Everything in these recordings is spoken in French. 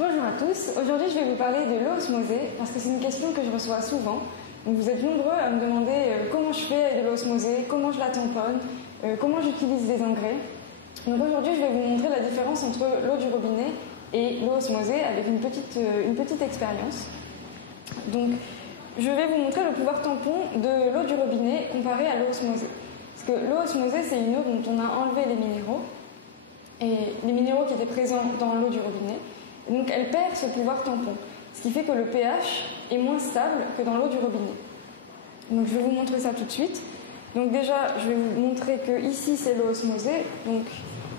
Bonjour à tous, aujourd'hui je vais vous parler de l'eau osmosée parce que c'est une question que je reçois souvent. Donc vous êtes nombreux à me demander comment je fais avec de l'eau osmosée, comment je la tamponne, comment j'utilise des engrais. Donc aujourd'hui je vais vous montrer la différence entre l'eau du robinet et l'eau osmosée avec une petite expérience. Donc je vais vous montrer le pouvoir tampon de l'eau du robinet comparé à l'eau osmosée. Parce que l'eau osmosée c'est une eau dont on a enlevé les minéraux, et les minéraux qui étaient présents dans l'eau du robinet. Et donc elle perd ce pouvoir tampon, ce qui fait que le pH est moins stable que dans l'eau du robinet. Donc je vais vous montrer ça tout de suite. Donc déjà, je vais vous montrer que ici c'est l'eau osmosée. Donc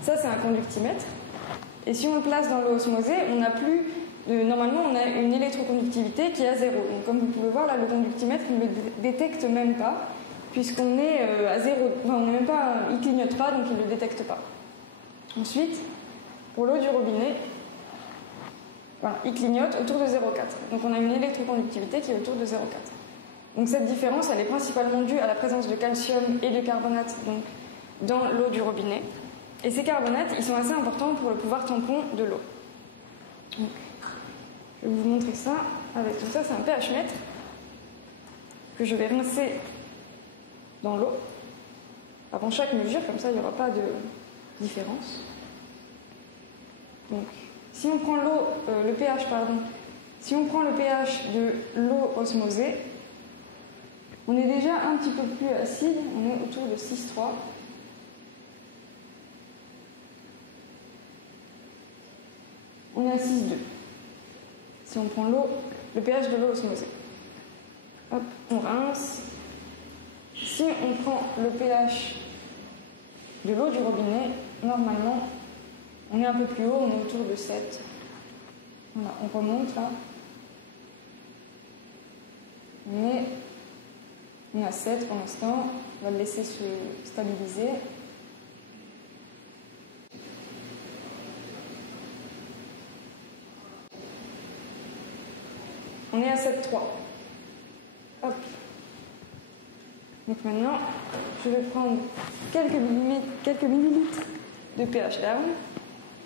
ça c'est un conductimètre. Et si on le place dans l'eau osmosée, on n'a plus normalement on a une électroconductivité qui est à 0. Donc comme vous pouvez voir là, le conductimètre ne le détecte même pas, puisqu'on est à 0. Enfin, on n'est même pas, il clignote pas, donc il ne le détecte pas. Ensuite, pour l'eau du robinet, voilà, il clignote autour de 0,4. Donc on a une électroconductivité qui est autour de 0,4. Donc cette différence, elle est principalement due à la présence de calcium et de carbonate donc, dans l'eau du robinet. Et ces carbonates, ils sont assez importants pour le pouvoir tampon de l'eau. Donc, je vais vous montrer ça avec tout ça. C'est un pH mètre que je vais rincer dans l'eau avant chaque mesure, comme ça il n'y aura pas de différence. Donc, si on prend le pH, si on prend le pH de l'eau osmosée, on est déjà un petit peu plus acide, on est autour de 6,3. On est à 6,2. Si on prend le pH de l'eau osmosée. Hop, on rince. Si on prend le pH de l'eau du robinet, normalement, on est un peu plus haut, on est autour de 7. Voilà, on remonte là. On est à 7 pour l'instant. On va le laisser se stabiliser. On est à 7,3. Hop. Donc maintenant, je vais prendre quelques millilitres de pH down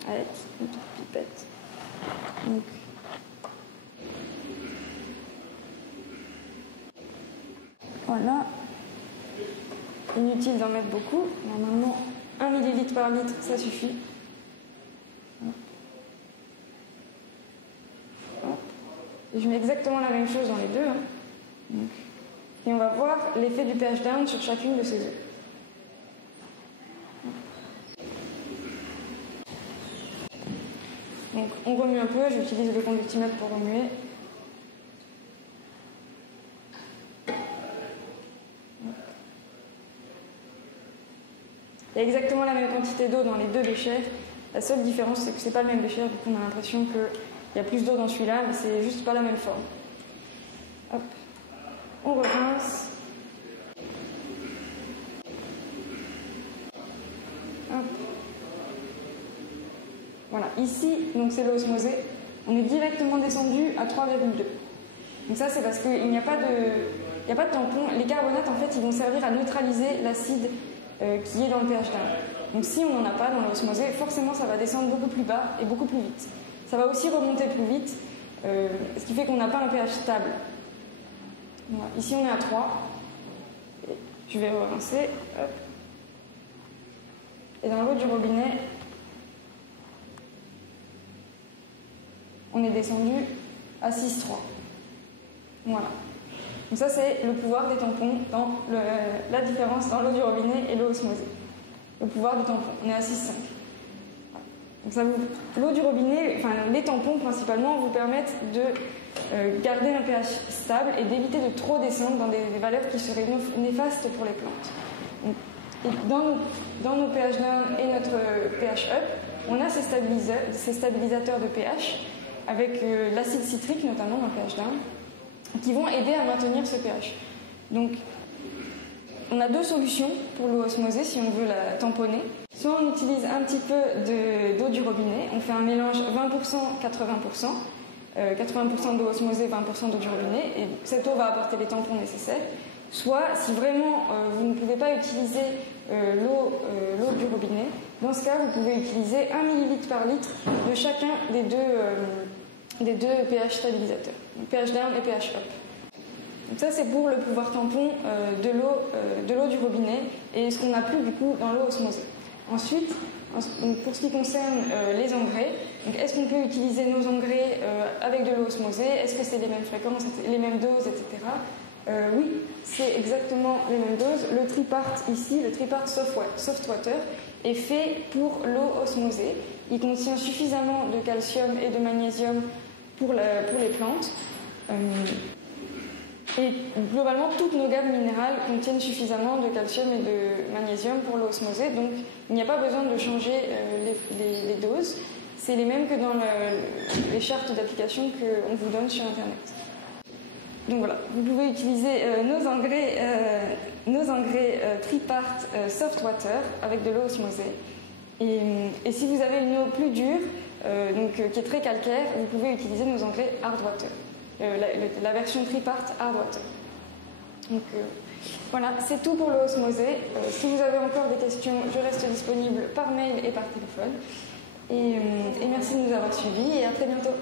avec une petite pipette. Donc, voilà. Inutile d'en mettre beaucoup. Normalement, 1 millilitre par litre, ça suffit. Hop. Et je mets exactement la même chose dans les deux. Donc, et on va voir l'effet du pH down sur chacune de ces eaux. Donc on remue un peu, j'utilise le conductimètre pour remuer. Il y a exactement la même quantité d'eau dans les deux béchers. La seule différence, c'est que c'est pas le même bécher, du coup on a l'impression qu'il y a plus d'eau dans celui-là, mais c'est juste pas la même forme. Hop. On rince. Hop. Voilà, ici, donc c'est l'eau osmosée, on est directement descendu à 3,2. Donc ça c'est parce qu'il n'y a pas de tampon. Les carbonates en fait ils vont servir à neutraliser l'acide qui est dans le pH down. Donc si on n'en a pas dans l'eau osmosée, forcément ça va descendre beaucoup plus bas et beaucoup plus vite. Ça va aussi remonter plus vite, ce qui fait qu'on n'a pas un pH stable. Voilà. Ici on est à 3. Et je vais rincer. Hop. Et dans l'eau du robinet, on est descendu à 6,3. Voilà. Donc ça c'est le pouvoir des tampons dans la différence dans l'eau du robinet et l'eau osmosée. Le pouvoir du tampon, on est à 6,5. Voilà. Donc l'eau du robinet, enfin les tampons principalement, vous permettent de garder un pH stable et d'éviter de trop descendre dans des valeurs qui seraient néfastes pour les plantes. Donc, et dans nos pH down et notre pH up, on a ces stabilisateurs de pH avec l'acide citrique notamment dans le pH down, qui vont aider à maintenir ce pH. Donc, on a deux solutions pour l'eau osmosée si on veut la tamponner. Soit on utilise un petit peu d'eau du robinet, on fait un mélange 20%, 80%, 80% d'eau osmosée, 20% d'eau du robinet, et cette eau va apporter les tampons nécessaires. Soit, si vraiment vous ne pouvez pas utiliser l'eau du robinet, dans ce cas, vous pouvez utiliser 1 ml par litre de chacun des des deux pH stabilisateurs, donc pH down et pH up. Donc ça, c'est pour le pouvoir tampon de l'eau du robinet et ce qu'on n'a plus du coup dans l'eau osmosée. Ensuite, pour ce qui concerne les engrais, est-ce qu'on peut utiliser nos engrais avec de l'eau osmosée? Est-ce que c'est les mêmes fréquences, les mêmes doses, etc. Oui, c'est exactement les mêmes doses. Le Tripart ici, le Tripart Soft Water, est fait pour l'eau osmosée. Il contient suffisamment de calcium et de magnésium pour les plantes. Et globalement, toutes nos gammes minérales contiennent suffisamment de calcium et de magnésium pour l'eau osmosée, donc il n'y a pas besoin de changer les doses. C'est les mêmes que dans les chartes d'application qu'on vous donne sur Internet. Donc voilà, vous pouvez utiliser nos engrais Tripart Soft Water avec de l'eau osmosée. Et si vous avez une eau plus dure, qui est très calcaire, vous pouvez utiliser nos engrais Hard Water. La version Tripart Hard Water. Donc voilà, c'est tout pour l'eau osmosée. Si vous avez encore des questions, je reste disponible par mail et par téléphone. Et merci de nous avoir suivis et à très bientôt.